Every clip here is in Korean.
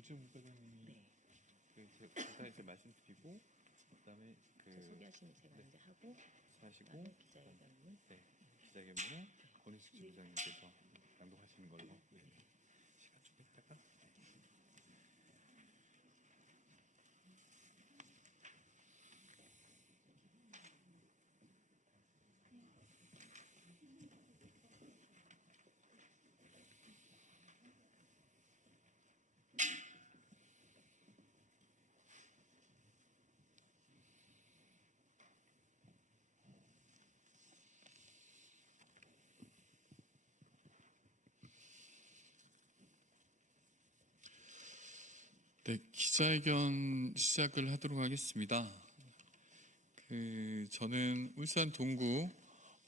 오지훈 국회의장님이 네. 제가 이제 말씀드리고 그다음에 소개하시면 제가 이제 하고 하시고 그다음에 기자회견은 기자회견은 권희숙 지부장님께서 낭독하시는 걸로. 네. 시간 좀 있다가. 네, 기자회견 시작을 하도록 하겠습니다. 저는 울산 동구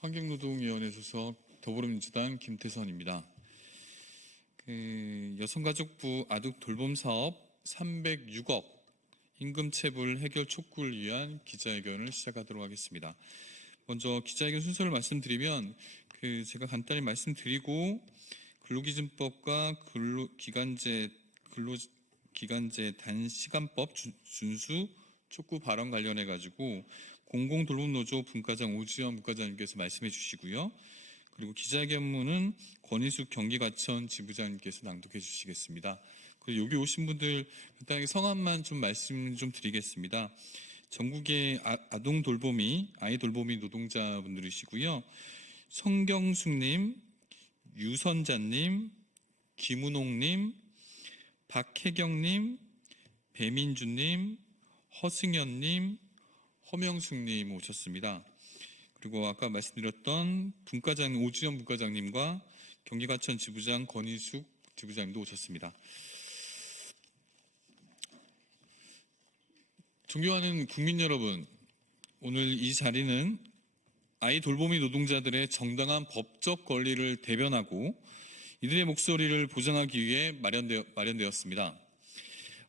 환경노동위원회 소속 더불어민주당 김태선입니다. 여성가족부 아동 돌봄 사업 306억 임금체불 해결 촉구를 위한 기자회견을 시작하도록 하겠습니다. 먼저 기자회견 순서를 말씀드리면 제가 간단히 말씀드리고 근로기준법과 기간제 단시간법 준수 촉구 발언 관련해 가지고 공공돌봄노조 분과장 오지연 분과장님께서 말씀해 주시고요. 그리고 기자회견문은 권희숙 경기과천 지부장님께서 낭독해 주시겠습니다. 그리고 여기 오신 분들 간단하게 성함만 좀 말씀 좀 드리겠습니다. 전국의 아이 돌보미 노동자분들이시고요. 성경숙님, 유선자님, 김은옥님, 박혜경님, 배민주님, 허승현님, 허명숙님 오셨습니다. 그리고 아까 말씀드렸던 분과장 오지연 분과장님과 경기과천 지부장 권희숙 지부장님도 오셨습니다. 존경하는 국민 여러분, 오늘 이 자리는 아이 돌보미 노동자들의 정당한 법적 권리를 대변하고 이들의 목소리를 보장하기 위해 마련되었습니다.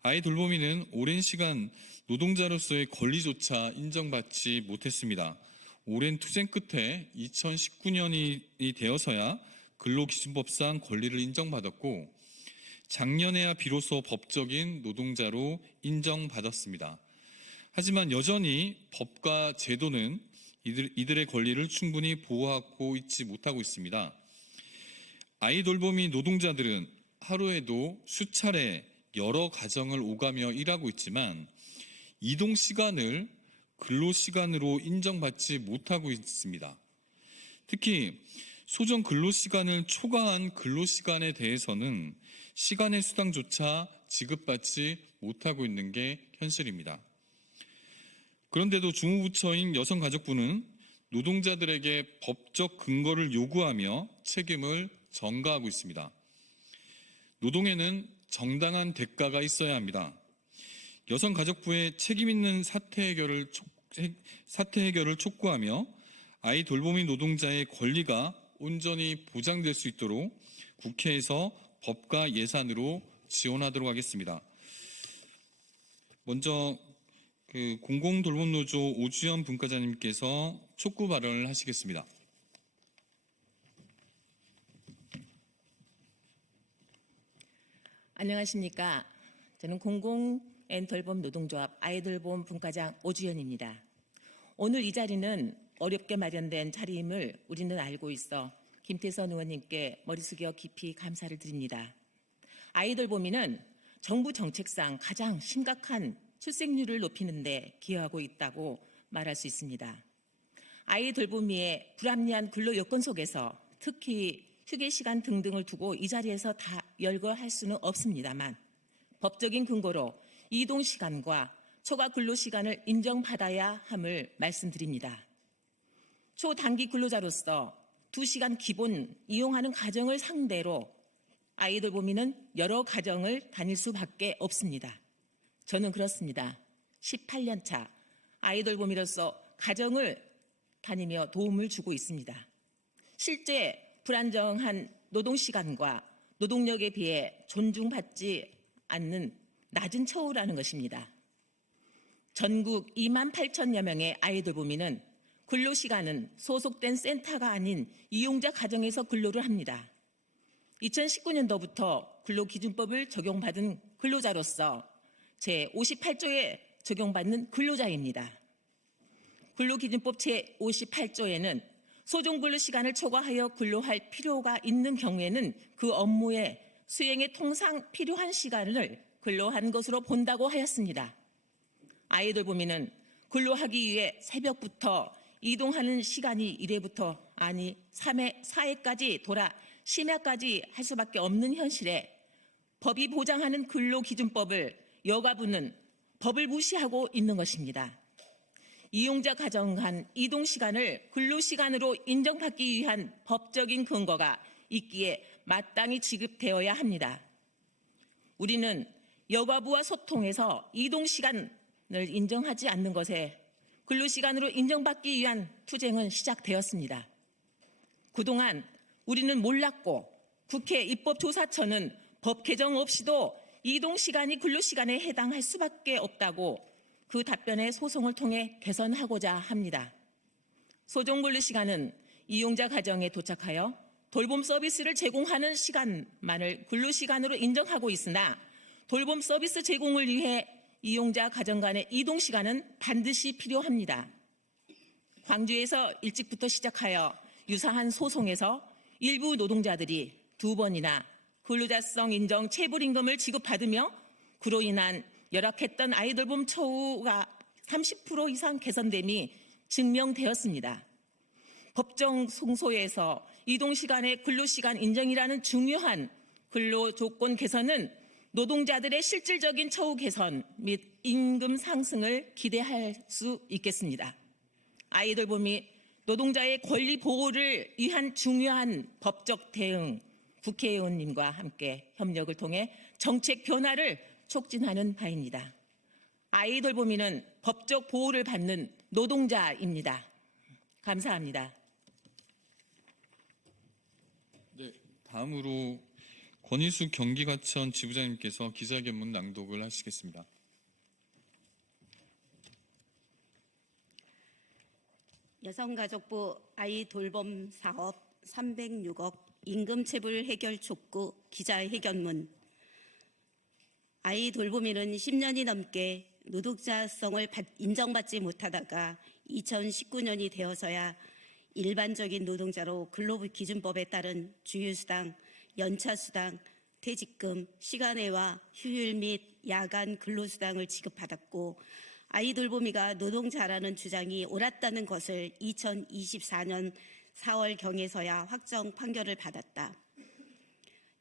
아이 돌보미는 오랜 시간 노동자로서의 권리조차 인정받지 못했습니다. 오랜 투쟁 끝에 2019년이 되어서야 근로기준법상 권리를 인정받았고 작년에야 비로소 법적인 노동자로 인정받았습니다. 하지만 여전히 법과 제도는 이들의 권리를 충분히 보호하고 있지 못하고 있습니다. 아이 돌보미 노동자들은 하루에도 수차례 여러 가정을 오가며 일하고 있지만 이동 시간을 근로시간으로 인정받지 못하고 있습니다. 특히 소정 근로시간을 초과한 근로시간에 대해서는 시간의 수당조차 지급받지 못하고 있는 게 현실입니다. 그런데도 주무부처인 여성가족부는 노동자들에게 법적 근거를 요구하며 책임을 전가하고 있습니다. 노동에는 정당한 대가가 있어야 합니다. 여성가족부의 책임있는 사태 해결을 촉구하며 아이 돌보미 노동자의 권리가 온전히 보장될 수 있도록 국회에서 법과 예산으로 지원하도록 하겠습니다. 먼저 공공돌봄노조 오지연 분과장님께서 촉구 발언을 하시겠습니다. 안녕하십니까. 저는 공공앤돌봄노동조합 아이돌봄 분과장 오지연입니다. 오늘 이 자리는 어렵게 마련된 자리임을 우리는 알고 있어 김태선 의원님께 머리 숙여 깊이 감사를 드립니다. 아이돌봄이는 정부 정책상 가장 심각한 출생률을 높이는 데 기여하고 있다고 말할 수 있습니다. 아이 돌보미의 불합리한 근로 여건 속에서 특히 휴게 시간 등등을 두고 이 자리에서 다 열거할 수는 없습니다만 법적인 근거로 이동 시간과 초과 근로 시간을 인정받아야 함을 말씀드립니다. 초단기 근로자로서 2시간 기본 이용하는 가정을 상대로 아이 돌보미는 여러 가정을 다닐 수밖에 없습니다. 저는 그렇습니다. 18년 차 아이 돌보미로서 가정을 다니며 도움을 주고 있습니다. 실제 불안정한 노동시간과 노동력에 비해 존중받지 않는 낮은 처우라는 것입니다. 전국 2만 8천여 명의 아이 돌보미는 근로시간은 소속된 센터가 아닌 이용자 가정에서 근로를 합니다. 2019년도부터 근로기준법을 적용받은 근로자로서 제58조에 적용받는 근로자입니다. 근로기준법 제58조에는 소정근로시간을 초과하여 근로할 필요가 있는 경우에는 그 업무의 수행에 통상 필요한 시간을 근로한 것으로 본다고 하였습니다. 아이돌보미는 근로하기 위해 새벽부터 이동하는 시간이 1회부터 아니 3회, 4회까지 돌아 심야까지 할 수밖에 없는 현실에 법이 보장하는 근로기준법을 여가부는 법을 무시하고 있는 것입니다. 이용자 가정 간 이동시간을 근로시간으로 인정받기 위한 법적인 근거가 있기에 마땅히 지급되어야 합니다. 우리는 여가부와 소통해서 이동시간을 인정하지 않는 것에 근로시간으로 인정받기 위한 투쟁은 시작되었습니다. 그동안 우리는 몰랐고 국회 입법조사처는 법 개정 없이도 이동시간이 근로시간에 해당할 수밖에 없다고 그 답변에 소송을 통해 개선하고자 합니다. 소정근로시간은 이용자 가정에 도착하여 돌봄 서비스를 제공하는 시간만을 근로시간으로 인정하고 있으나 돌봄 서비스 제공을 위해 이용자 가정 간의 이동시간은 반드시 필요합니다. 광주에서 일찍부터 시작하여 유사한 소송에서 일부 노동자들이 2번이나 근로자성 인정 체불임금을 지급받으며 그로 인한 열악했던 아이돌봄 처우가 30% 이상 개선됨이 증명되었습니다. 법정 승소에서 이동시간의 근로시간 인정이라는 중요한 근로조건 개선은 노동자들의 실질적인 처우 개선 및 임금 상승을 기대할 수 있겠습니다. 아이돌봄이 노동자의 권리 보호를 위한 중요한 법적 대응, 국회의원님과 함께 협력을 통해 정책 변화를 촉진하는 바입니다. 아이돌봄이는 법적 보호를 받는 노동자입니다. 감사합니다. 네, 다음으로 권희숙 경기가천 지부장님께서 기자회견문 낭독을 하시겠습니다. 여성가족부 아이돌봄 사업 306억 임금체불 해결 촉구 기자회견문. 아이돌봄이는 10년이 넘게 노동자성을 인정받지 못하다가 2019년이 되어서야 일반적인 노동자로 근로기준법에 따른 주휴수당, 연차수당, 퇴직금, 시간외와 휴일 및 야간 근로수당을 지급받았고 아이돌봄이가 노동자라는 주장이 옳았다는 것을 2024년 4월경에서야 확정 판결을 받았다.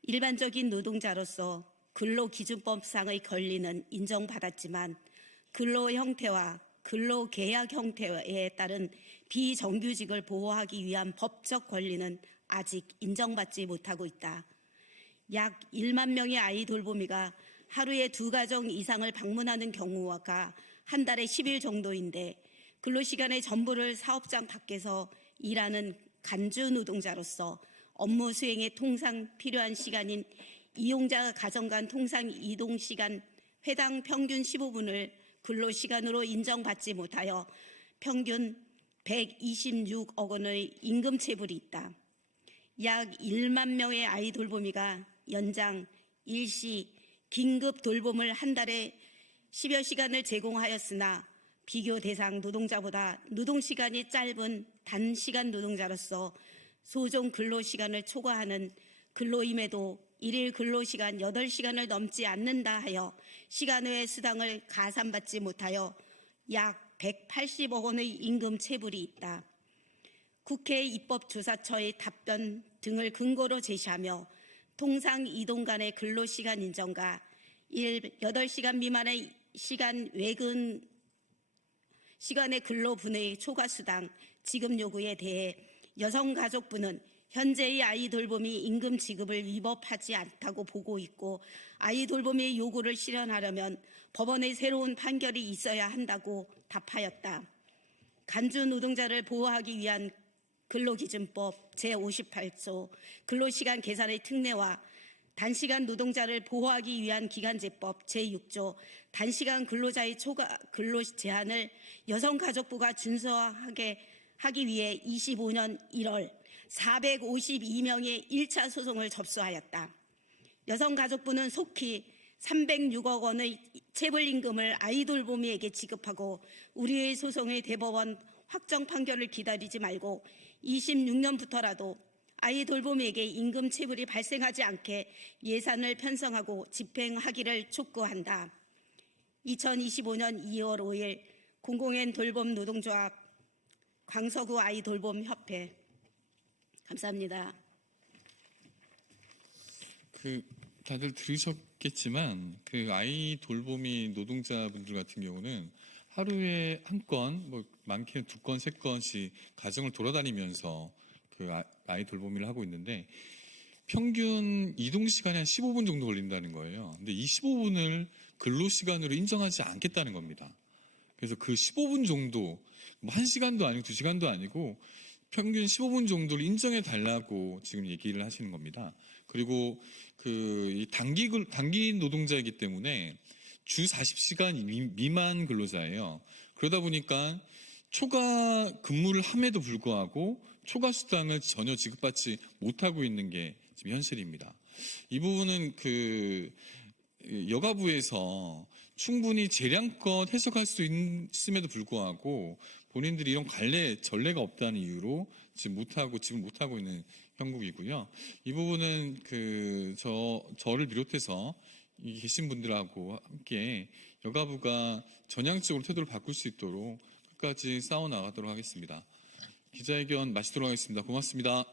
일반적인 노동자로서 근로기준법상의 권리는 인정받았지만 근로 형태와 근로계약 형태에 따른 비정규직을 보호하기 위한 법적 권리는 아직 인정받지 못하고 있다. 약 1만 명의 아이돌봄이가 하루에 2가정 이상을 방문하는 경우가 한 달에 10일 정도인데 근로시간의 전부를 사업장 밖에서 일하는 간주 노동자로서 업무 수행에 통상 필요한 시간인 이용자 가정 간 통상 이동시간 회당 평균 15분을 근로시간으로 인정받지 못하여 평균 126억 원의 임금체불이 있다. 약 1만 명의 아이돌봄이가 연장, 일시, 긴급 돌봄을 한 달에 10여 시간을 제공하였으나 비교 대상 노동자보다 노동시간이 짧은 단시간 노동자로서 소정 근로시간을 초과하는 근로임에도 일일 근로시간 8시간을 넘지 않는다 하여 시간 외 수당을 가산받지 못하여 약 180억 원의 임금 체불이 있다. 국회 입법조사처의 답변 등을 근거로 제시하며 통상 이동 간의 근로시간 인정과 8시간 미만의 시간 외근 시간의 근로분의 초과수당 지급 요구에 대해 여성가족부는 현재의 아이돌봄이 임금 지급을 위법하지 않다고 보고 있고 아이돌봄의 요구를 실현하려면 법원의 새로운 판결이 있어야 한다고 답하였다. 간주 노동자를 보호하기 위한 근로기준법 제58조 근로시간 계산의 특례와 단시간 노동자를 보호하기 위한 기간제법 제6조 단시간 근로자의 초과 근로 제한을 여성가족부가 준수하게 하기 위해 25년 1월 452명의 1차 소송을 접수하였다. 여성가족부는 속히 306억 원의 체불임금을 아이돌봄이에게 지급하고 우리의 소송의 대법원 확정 판결을 기다리지 말고 26년부터라도 아이돌봄이에게 임금 체불이 발생하지 않게 예산을 편성하고 집행하기를 촉구한다. 2025년 2월 5일 공공엔 돌봄 노동조합 광서구 아이돌봄 협회. 감사합니다. 다들 들으셨겠지만 아이 돌보미 노동자분들 같은 경우는 하루에 한 건, 뭐 많게는 2건, 3건씩 가정을 돌아다니면서 아이 돌보미를 하고 있는데 평균 이동 시간이 한 15분 정도 걸린다는 거예요. 근데 이 15분을 근로 시간으로 인정하지 않겠다는 겁니다. 그래서 그 15분 정도, 뭐 1시간도 아니고 2시간도 아니고 평균 15분 정도를 인정해 달라고 지금 얘기를 하시는 겁니다. 그리고 이 단기 노동자이기 때문에 주 40시간 미만 근로자예요. 그러다 보니까 초과 근무를 함에도 불구하고 초과 수당을 전혀 지급받지 못하고 있는 게 지금 현실입니다. 이 부분은 여가부에서 충분히 재량껏 해석할 수 있음에도 불구하고 본인들이 이런 전례가 없다는 이유로 지금 지금 못하고 있는 형국이고요. 이 부분은 저를 비롯해서 이 계신 분들하고 함께 여가부가 전향적으로 태도를 바꿀 수 있도록 끝까지 싸워나가도록 하겠습니다. 기자회견 마치도록 하겠습니다. 고맙습니다.